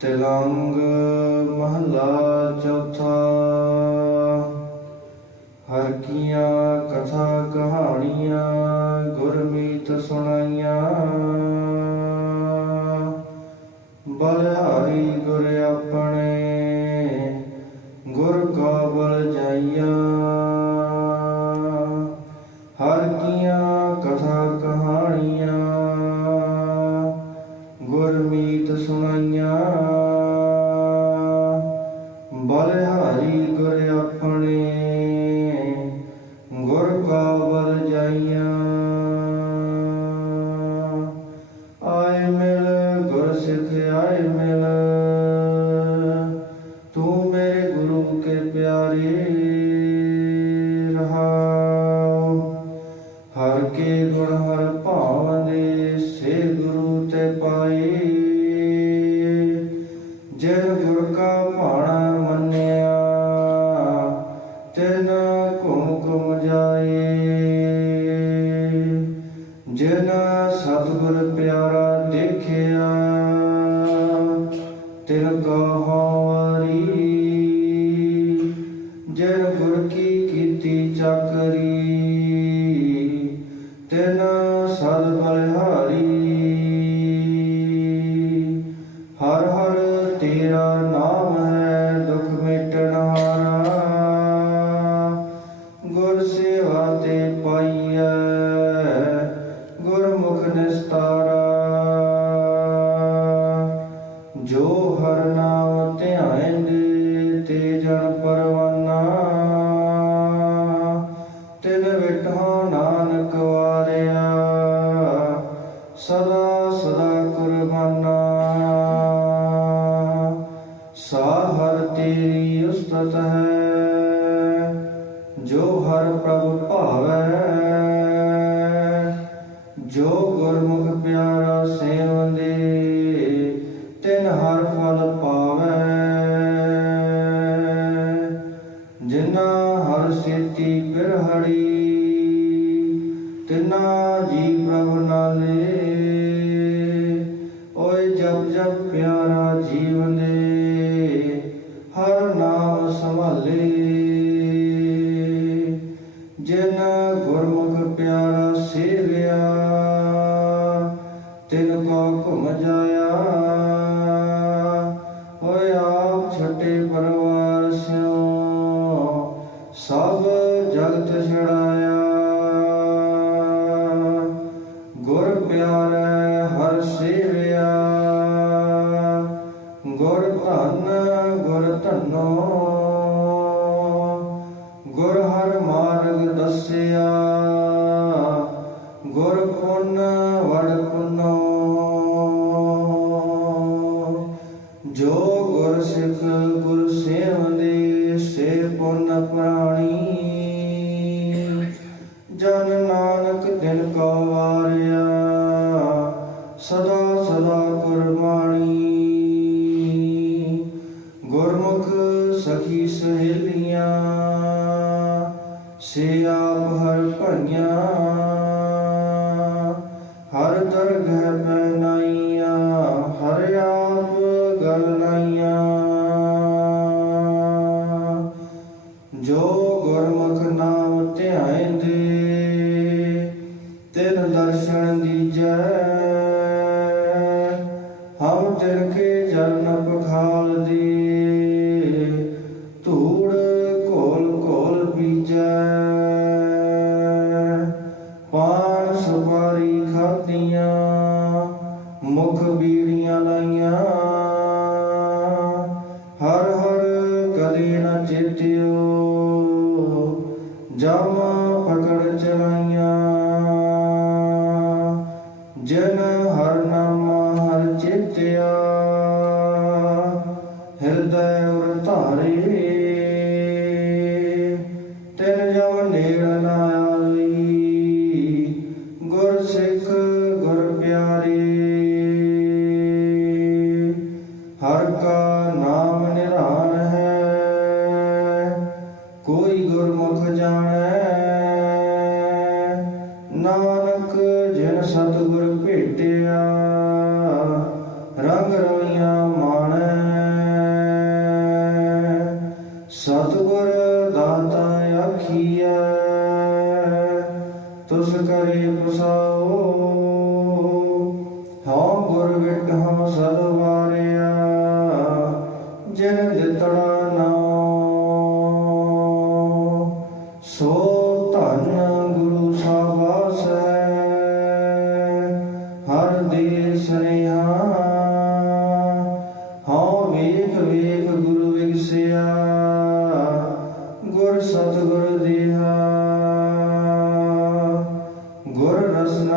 ਤਿਲੰਗ ਮਹਲਾ ਚੌਥਾ। ਹਰ ਕੀਆਂ ਕਥਾ ਕਹਾਣੀਆਂ ਗੁਰਮੀਤ ਸੁਣਾਈਆਂ। ਬਲਿਹਾਰੀ ਗੁਰ ਆਪਣੇ, ਗੁਰ ਕਾ ਬਲ ਜਾਈਆਂ ਆਏ ਮਿਲ ਗੁਰ ਸਿੱਖ, ਆਏ ਮਿਲ। ਤੂੰ ਮੇਰੇ ਗੁਰੂ ਕੇ ਪਿਆਰੇ ਰਹਾਉ ਹਰ ਕੇ ਗੁਣ ਹਰ ਭਾਵ ਦੇ, ਸੇ ਗੁਰੂ ਤੇ ਪਾਏ। ਜਿਨ ਸਤਿਗੁਰ ਪਿਆਰਾ ਦੇਖਿਆ ਤਿਨ ਕਾ ਜਿਨ ਗੁਰ ਕੀ ਕੀਤੀ ਚੱਕ ਤੇਰੀ ਹੈ, ਜੋ ਹਰ ਪ੍ਰਭ ਭਾਵੈ, ਜੋ ਗੁਰਮੁਖ ਪਿਆਰਾ ਸੇਵੰਦੇ ਤਿਨ ਹਰ ਫਲ ਪਾਵੈ। ਜਿਨਾ ਹਰ ਸੇਤੀ ਬਿਰਹੜੀ ਤਿਨਾ ਜੀ ਪ੍ਰਭ ਨਾਲੇ, ਓਏ ਜਪ ਜਪ ਪਿਆ ਪਿਆਰਾ ਸੇਵਿਆ ਸੇਵੰਦੇ ਸੇ ਪੁੰਨ ਪ੍ਰਾਣੀ। ਜਨ ਨਾਨਕ ਦਿਨ ਕੋ ਵਾਰਿਆ, ਸਦਾ ਸਦਾ ਕੁਰਬਾਨੀ ਗੁਰਮੁਖ ਸਖੀ ਸਹੇਲੀਆਂ, ਸੇ ਆਪ ਹਰ ਭਈਆਂ। ਸੁਪਾਰੀ ਮੁਖ ਬੀੜੀਆਂ ਲਾਈਆਂ। ਹਰ ਹਰ ਕਦੇ ਨ ਚੇਤਿਓ ਜਮ ਪਕੜ ਚਲਾਈਆਂ। ਸਤਿਗੁਰ ਦਾਤਾ ਆਖੀਐ, ਤੁਸ ਕਰੇ ਪਸਾਓ ਹਉ ਗੁਰ ਵਿਟਹੁ ਸਦ ਵਾਰਿਆ, ਜਿਨ ਦਿੱਤੜਾ ਨਾਮ ਸੋ ਧੰਨ ਗੁਰੂ ਸਾਬਾਸ ਹੈ ਹਰ ਦੇ ਸਨੇਹਾ। ਹਉ ਵੇਖ ਵੇਖ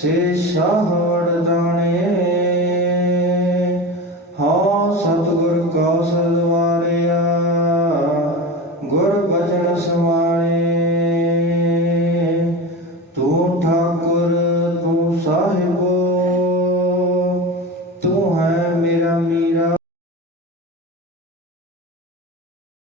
ਸੇ ਸ਼ਾਹੜ